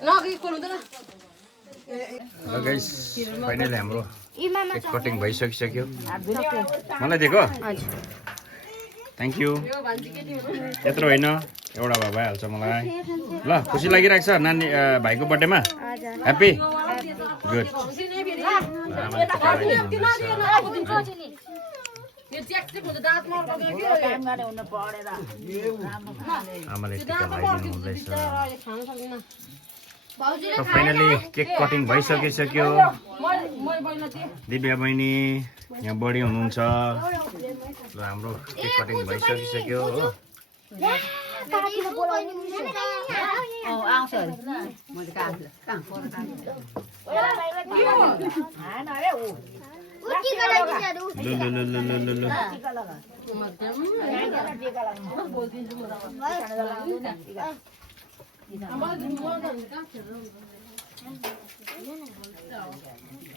Hello guys finally हाम्रो cake cutting भइसकिसक्यो मलाई दिएको थ्याङ्क यू त्यत्रो होइन एउटा भए भइहाल्छ मलाई ल खुसी लागिरहेको छ नानी भाइको बर्थडेमा ह्याप्पी गुड आमाले टिका लगाइदिनु हुँदैछ फाइनली केक कटिङ भइसकिसक्यो दिव्या बहिनी यहाँ बढी हुनुहुन्छ ल हाम्रो केक कटिङ भइसकिसक्यो हो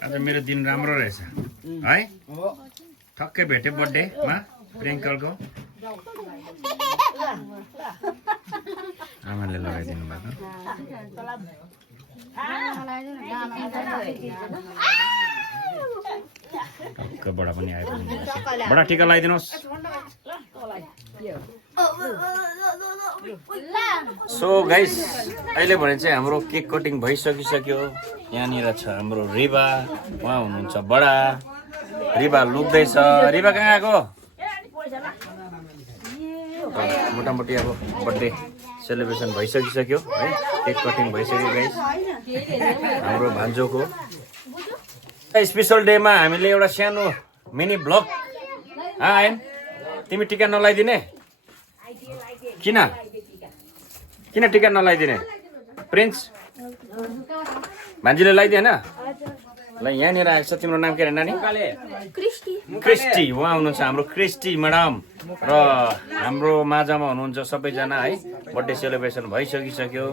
आज मेरो दिन राम्रो रहेछ है ठक्कै भेट्यो बर्थडेमा प्रियङ्कलको आमाले लगाइदिनु भएको टक्क बडा पनि आइपुग्नु बडा टिका लगाइदिनुहोस् सो गाइस अहिले भने चाहिँ हाम्रो केक कटिङ भइसकिसक्यो यहाँनिर छ हाम्रो रिबा उहाँ हुनुहुन्छ बडा रिबा लुक्दैछ रिबा कहाँ आएको मोटामोटी अब बर्थडे सेलिब्रेसन भइसकिसक्यो है केक कटिङ भइसक्यो गाइस हाम्रो भान्जोको स्पेसल डेमा हामीले एउटा सानो मिनी ब्लग आएन तिमी टिका नलाइदिने किन किन टिका नलाइदिने प्रिन्स भान्जीले लगाइदिएन ल यहाँनिर आएको छ तिम्रो नाम के अरे नानी क्रिस्टी उहाँ हुनुहुन्छ हाम्रो क्रिस्टी म्याडम र हाम्रो माझमा हुनुहुन्छ सबैजना है बर्थडे सेलिब्रेसन भइसकिसक्यो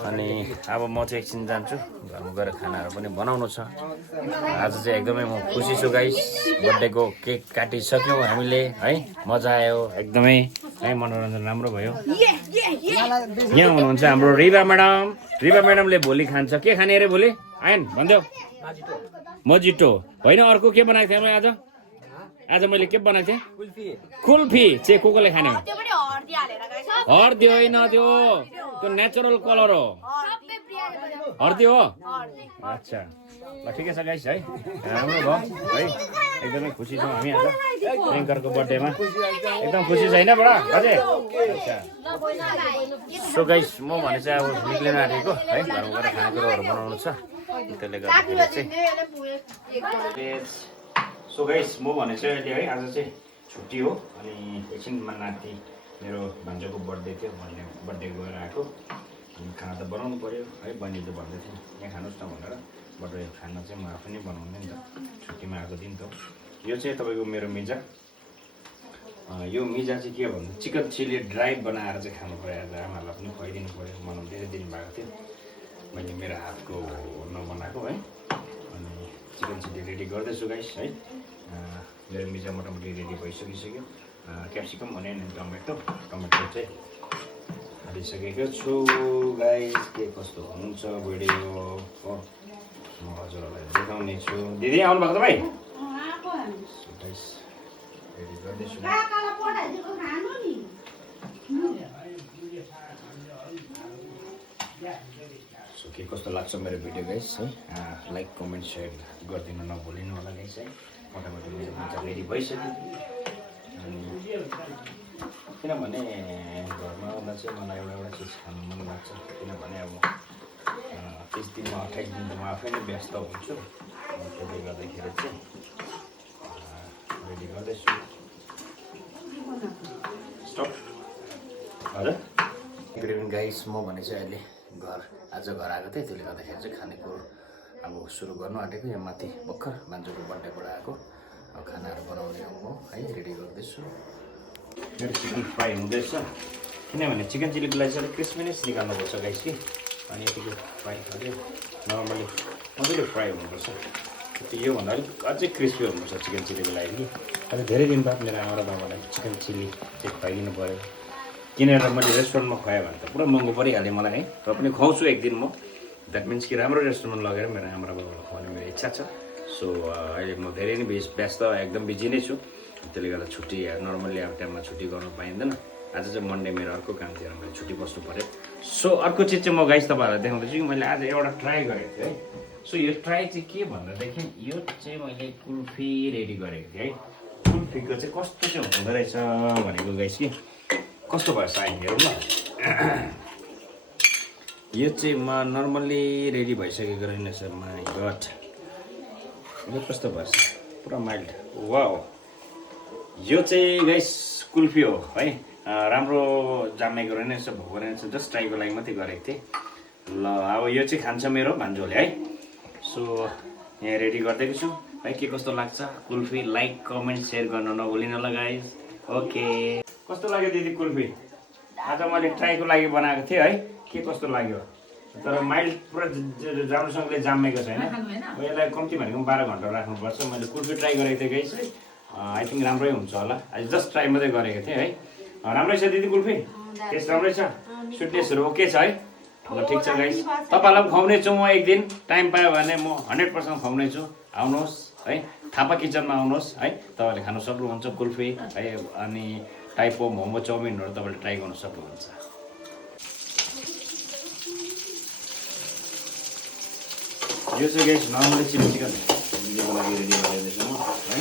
अनि अब म चाहिँ एकछिन जान्छु घरमा गएर खानाहरू पनि बनाउनु छ आज चाहिँ एकदमै म खुसी छु गाइस बर्थडेको केक काटिसक्यौँ हामीले है मजा आयो एकदमै है मनोरञ्जन राम्रो भयो यहाँ हुनुहुन्छ हाम्रो रिबा म्याडमले भोलि खान्छ के खाने अरे भोलि आएन भनिदेऊ मजिटो होइन अर्को के बनाएको थिएँ मैले आज मैले के बनाएको थिएँ कुल्फी चाहिँ कोले खाने हर्दी होइन त्यो नेचुरल कलर हो हर्दी हो अच्छा ल ठिकै छ गाइस है राम्रो भयो है एकदमै खुसी छौँ हामी आज प्रियङ्करको बर्थडेमा एकदम खुसी छैन बडा अझै अच्छा सो गाइस म भने चाहिँ अब निक्लिन आँटेको है घरमा गएर खानेकुरोहरू बनाउनु छ त्यसले गर्दाखेरि चाहिँ सो गाइस म भने चाहिँ अहिले है आज चाहिँ छुट्टी हो अनि एकछिनमा नाति मेरो भान्जोको बर्थडे थियो भन्ने बर्थडे गएर आएको अनि खाना त बनाउनु पऱ्यो है बहिनीले भन्दै थियो यहाँ खानुहोस् न भनेर बर्थडे खाना चाहिँ म आफै नै बनाउने नि त छुट्टीमा आएको दिन त यो चाहिँ तपाईँको मेरो मिजा यो मिजा चाहिँ के भन्नु चिकन चिली ड्राई बनाएर चाहिँ खानु पऱ्यो आज आमाहरूलाई पनि खुवाइदिनु पऱ्यो मलाई धेरै दिन भएको थियो मैले मेरो हातको नबनाएको है अनि चिकन चिली रेडी गर्दैछु गाइस है मेरो मिजा मोटामोटी रेडी भइसकिसक्यो क्याप्सिकम अनियन टमेटो चाहिँ हालिसकेको छु गाइस के कस्तो हुन्छ भिडियो हो म हजुरहरूलाई देखाउने छु दिदी आउनु भएको त भाइ गाइस रेडी गर्दैछु सो के कस्तो लाग्छ मेरो भिडियो गाइस है लाइक कमेन्ट सेयर गरिदिनु नभुलिनु होला गाइस है मोटामोटी मेरो मिजा रेडी भइसक्यो अनि किनभने घरमा आउँदा चाहिँ मलाई एउटा चिज खानु मन लाग्छ किनभने अब 30 दिनमा 28 दिन त म आफै नै व्यस्त हुन्छु त्यसले गर्दाखेरि चाहिँ रेडी गर्दैछु स्टप हजुर गुड इभिनिङ गाइस म भने चाहिँ अहिले आज घर आएको थिएँ त्यसले गर्दाखेरि चाहिँ खानेकुरो अब सुरु गर्नु आँटेको यहाँ माथि भर्खर मान्छेको बर्थडेबाट आएको अब खानाहरू बनाउने हो म है रेडी गर्दैछु मेरो चिकन फ्राई हुँदैछ किनभने चिकन चिल्लीको लागि चाहिँ क्रिस्पीनेस निकाल्नुपर्छ गाइस कि अनि यतिको फ्राई गर्यो नर्मली मजाले फ्राई हुनुपर्छ योभन्दा अलिक अझै क्रिस्पी हुनुपर्छ चिकन चिल्लीको लागि कि अहिले धेरै दिन बाद मेरो आमा र बाबालाई चिकन चिल्ली चाहिँ खुवाइदिनु पऱ्यो किनेर मैले रेस्टुरेन्टमा खुवाएँ भने त पुरा महँगो परिहाल्यो मलाई है। र पनि खुवाउँछु एक दिन म। द्याट मिन्स कि राम्रो रेस्टुरेन्टमा लगेर मेरो आमा बाबालाई खुवाउने मेरो इच्छा छ। सो अहिले म धेरै नै व्यस्त एकदम बिजी नै छु। त्यसले गर्दा छुट्टी नर्मल्ली अब टाइममा छुट्टी गर्नु पाइँदैन। आज चाहिँ मन्डे मेरो अर्को काम थियो र मैले छुट्टी बस्नु पऱ्यो। सो अर्को चिज चाहिँ म गाइस तपाईँहरूलाई देखाउँदैछु कि मैले आज एउटा ट्राई गरेको थिएँ है। सो यो ट्राई चाहिँ के भन्दादेखि यो चाहिँ मैले कुल्फी रेडी गरेको थिएँ है। कुल्फीको चाहिँ कस्तो चाहिँ हुँदो रहेछ भनेको गाइस कि कस्तो भयो साइन हेरौँ ल। यो चाहिँ म नर्मल्ली रेडी भइसकेको रहेछ। माई गड यो कस्तो भएछ पुरा माइल्ड। वाउ यो चाहिँ गाइस कुल्फी हो है। राम्रो जामेको रहेछ भएको रहेछ। जस्ट ट्राईको लागि मात्रै गरेको थिएँ ल। अब यो चाहिँ खान्छ मेरो भान्जोले है। सो यहाँ रेडी गरिदिएको छु है। के कस्तो लाग्छ कुल्फी लाइक कमेन्ट सेयर गर्न नभुलिनु ल गाइस। ओके कस्तो लाग्यो दिदी कुल्फी? आज मैले ट्राईको लागि बनाएको थिएँ है। के कस्तो लाग्यो? तर माइल्ड पुरा राम्रोसँगले जामेको छैन। यसलाई कम्ती भनेको 12 घन्टा राख्नुपर्छ। मैले कुल्फी ट्राई गरेको थिएँ गाइस है। आई थिङ्क राम्रै हुन्छ होला। आज जस्ट ट्राई मात्रै गरेको थिएँ है। राम्रै छ दिदी कुल्फी? टेस्ट राम्रै छ? स्विटनेसहरू ओके छ है? ल ठिक छ गाइस। तपाईँहरूलाई पनि खुवाउने छु म एक दिन टाइम पायो भने म 100% खुवाउने छु। आउनुहोस् है। थापा किचनमा आउनुहोस् है। तपाईँहरूले खानु सक्नुहुन्छ कुल्फी है। अनि टाइपो मोमो चाउमिनहरू तपाईँले ट्राई गर्नु सक्नुहुन्छ। यो चाहिँ गाइस नर्मली चिली चिकन दिदीको लागि रेडी गरिदिँदैछु म है।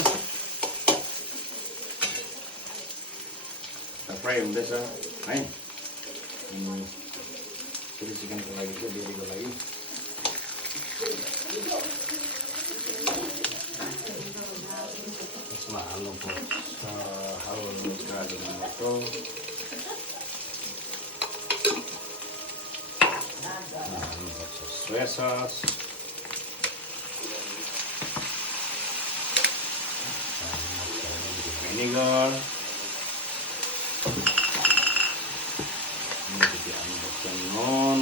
फ्राई हुँदैछ है। चिली चिकनको लागि चाहिँ दिदीको लागि यसमा हाल्नुपर्छ हल्का टमाटो हाल्नुपर्छ soya sauce vinegar non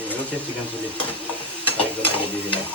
yo चाहिँ चिकन चिली फ्राईको लागि दिदीलाई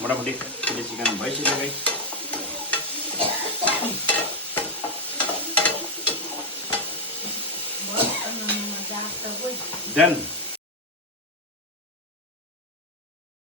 मोटामोटी चिली चिकन भइसक्यो गाइस। डन।